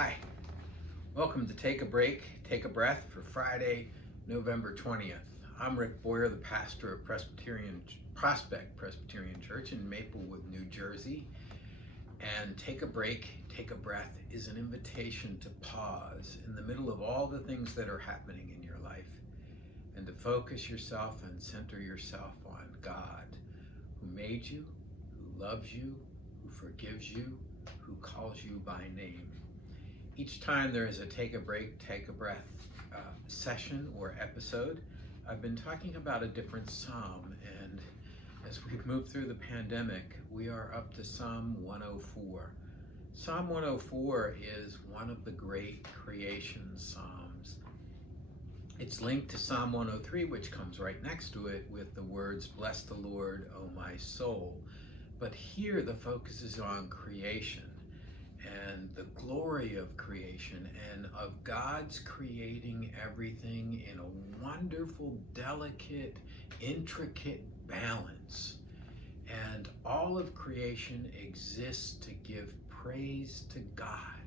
Hi, welcome to Take a Break, Take a Breath for Friday, November 20th. I'm Rick Boyer, the pastor of Prospect Presbyterian Church in Maplewood, New Jersey. And Take a Break, Take a Breath is an invitation to pause in the middle of all the things that are happening in your life and to focus yourself and center yourself on God, who made you, who loves you, who forgives you, who calls you by name. Each time there is a Take a Break, Take a Breath session or episode, I've been talking about a different psalm, and as we've moved through the pandemic, we are up to Psalm 104. Psalm 104 is one of the great creation psalms. It's linked to Psalm 103, which comes right next to it with the words, "Bless the Lord, O my soul." But here the focus is on creation and the glory of creation and of God's creating everything in a wonderful, delicate, intricate balance. And all of creation exists to give praise to God.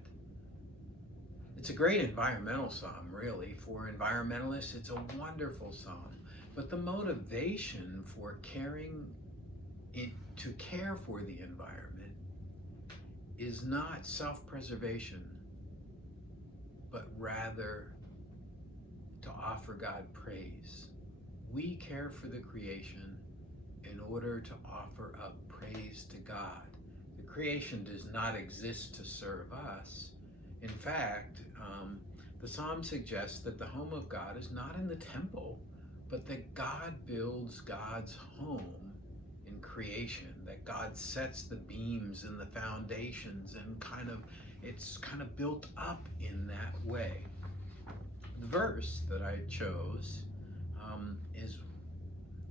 It's a great environmental psalm, really. For environmentalists, it's a wonderful psalm. But the motivation for to care for the environment is not self-preservation, but rather to offer God praise. We care for the creation in order to offer up praise to God. The creation does not exist to serve us. In fact, the psalm suggests that the home of God is not in the temple, but that God builds God's home in creation, that God sets the beams and the foundations, and it's kind of built up in that way. The verse that I chose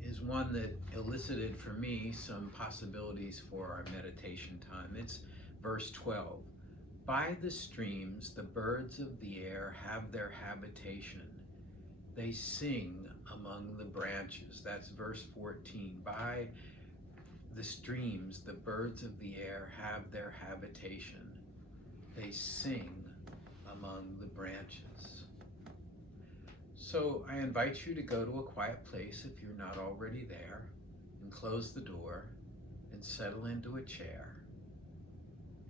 is one that elicited for me some possibilities for our meditation time. It's verse 12. By the streams, the birds of the air have their habitation. They sing among the branches. That's verse 14. By the streams, the birds of the air have their habitation. They sing among the branches. So I invite you to go to a quiet place if you're not already there, and close the door and settle into a chair,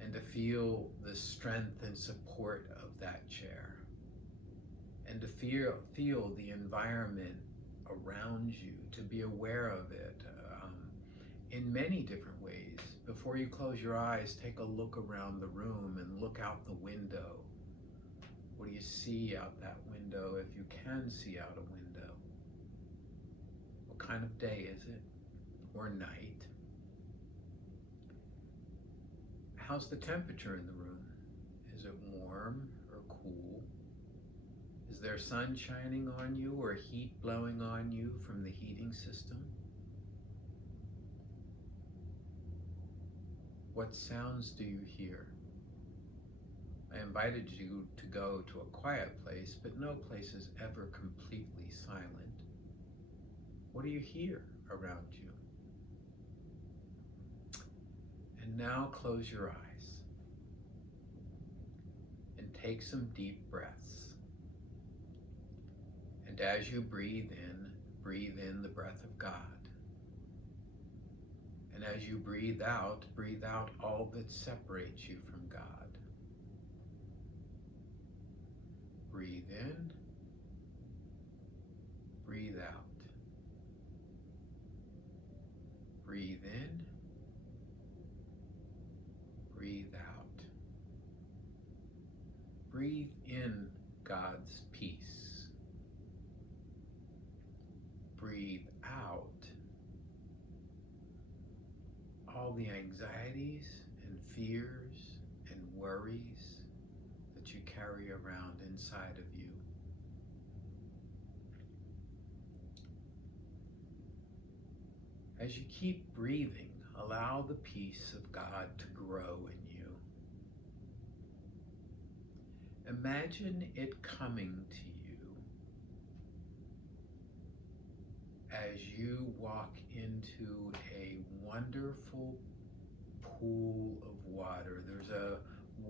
and to feel the strength and support of that chair, and to feel the environment around you, to be aware of it in many different ways. Before you close your eyes, take a look around the room and look out the window. What do you see out that window, if you can see out a window? What kind of day is it, or night? How's the temperature in the room? Is it warm or cool? Is there sun shining on you or heat blowing on you from the heating system? What sounds do you hear? I invited you to go to a quiet place, but no place is ever completely silent. What do you hear around you? And now close your eyes and take some deep breaths. And as you breathe in the breath of God. And as you breathe out all that separates you from God. Breathe in, breathe out. Breathe in, breathe out. Breathe in God's peace. Breathe out all the anxieties and fears and worries that you carry around inside of you. As you keep breathing, allow the peace of God to grow in you. Imagine it coming to you as you walk into a wonderful pool of water. There's a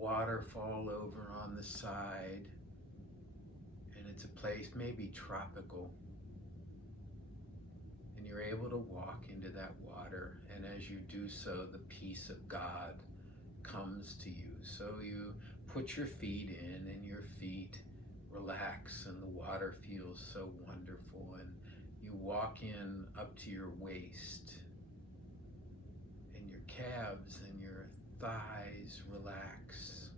waterfall over on the side, and it's a place maybe tropical, and you're able to walk into that water, and as you do so, the peace of God comes to you. So you put your feet in, and your feet relax, and the water feels so wonderful, and you walk in up to your waist, and your calves and your thighs relax.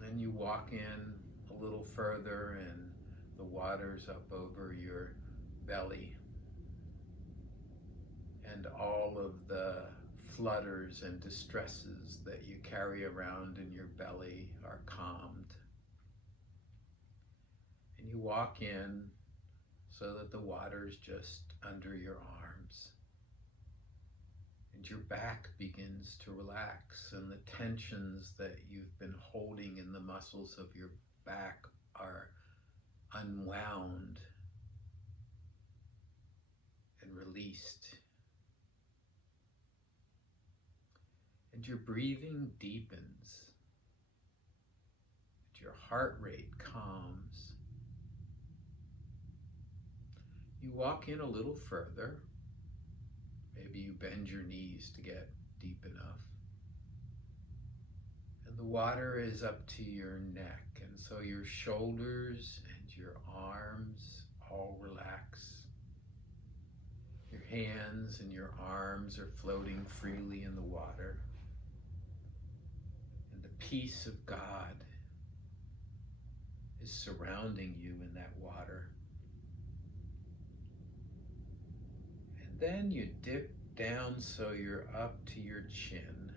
Then you walk in a little further, and the water's up over your belly, and all of the flutters and distresses that you carry around in your belly are calmed. And you walk in so that the water's just under your arms. And your back begins to relax, and the tensions that you've been holding in the muscles of your back are unwound and released. And your breathing deepens, and your heart rate calms. You walk in a little further. Maybe you bend your knees to get deep enough. And the water is up to your neck, and so your shoulders and your arms all relax. Your hands and your arms are floating freely in the water. And the peace of God is surrounding you in that water. And then you dip down so you're up to your chin.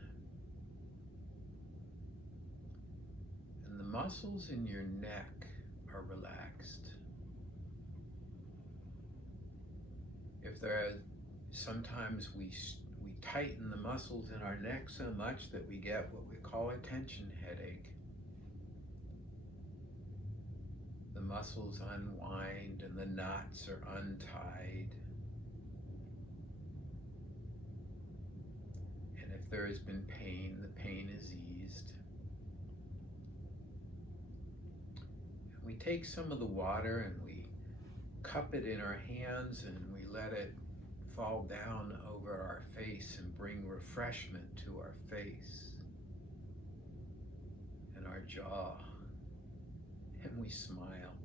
And the muscles in your neck are relaxed. If there are, sometimes we tighten the muscles in our neck so much that we get what we call a tension headache. The muscles unwind and the knots are untied. And if there has been pain, the pain is eased. And we take some of the water and we cup it in our hands, and we let it fall down over our face and bring refreshment to our face and our jaw, and we smile.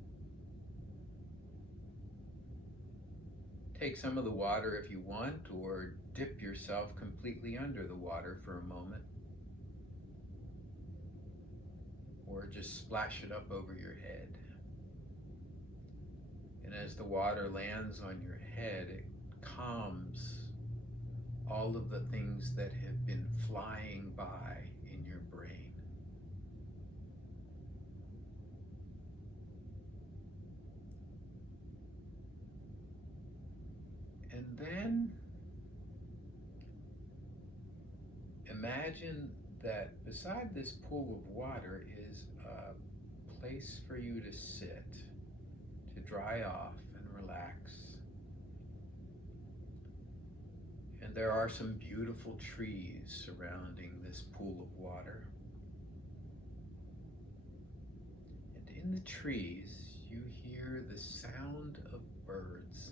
Take some of the water if you want, or dip yourself completely under the water for a moment, or just splash it up over your head. And as the water lands on your head, it calms all of the things that have been flying by in your brain. And then imagine that beside this pool of water is a place for you to sit, to dry off and relax. And there are some beautiful trees surrounding this pool of water. And in the trees, you hear the sound of birds.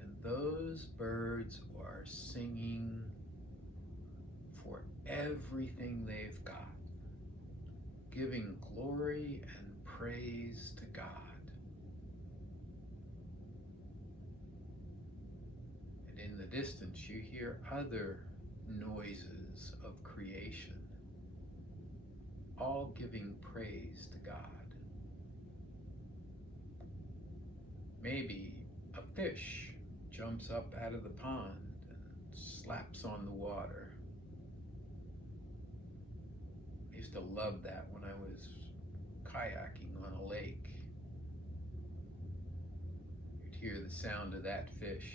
And those birds are singing for everything they've got, giving glory and praise to God. And in the distance, you hear other noises of creation, all giving praise to God. Maybe a fish jumps up out of the pond and slaps on the water. I used to love that when I was kayaking on a lake. You'd hear the sound of that fish.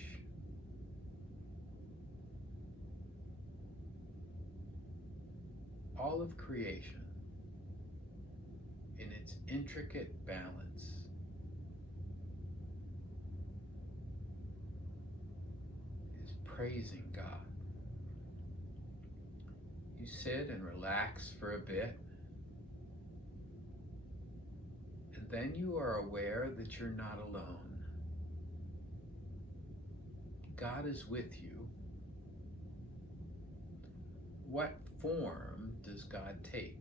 All of creation, in its intricate balance, is praising God. You sit and relax for a bit, and then you are aware that you're not alone. God is with you. What form does God take?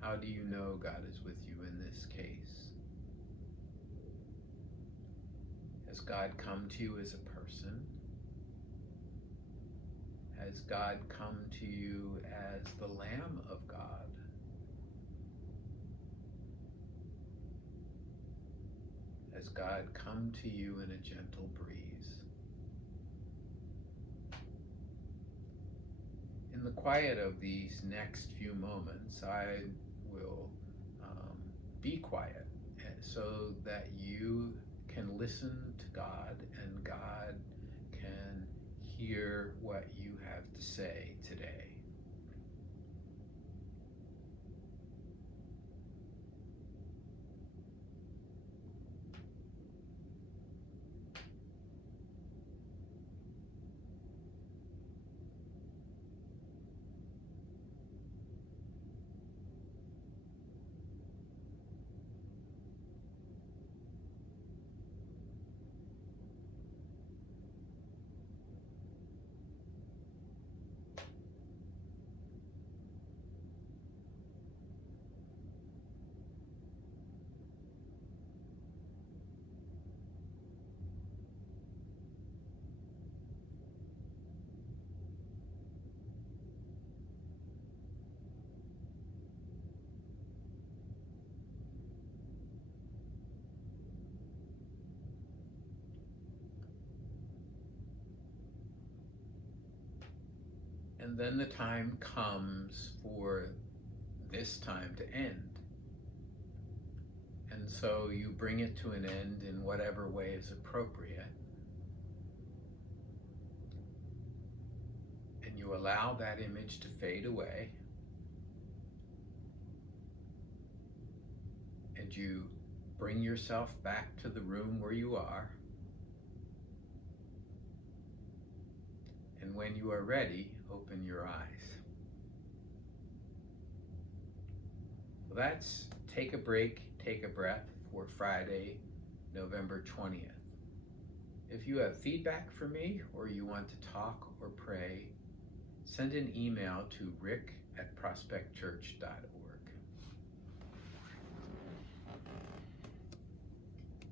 How do you know God is with you in this case? Has God come to you as a person? Has God come to you as the Lamb of God? Has God come to you in a gentle breeze? In the quiet of these next few moments, I will be quiet so that you can listen to God and God can hear what you have to say today. And then the time comes for this time to end. And so you bring it to an end in whatever way is appropriate. And you allow that image to fade away. And you bring yourself back to the room where you are. And when you are ready, open your eyes. Well, that's Take a Break, Take a Breath for Friday, November 20th. If you have feedback for me or you want to talk or pray, send an email to rick@prospectchurch.org.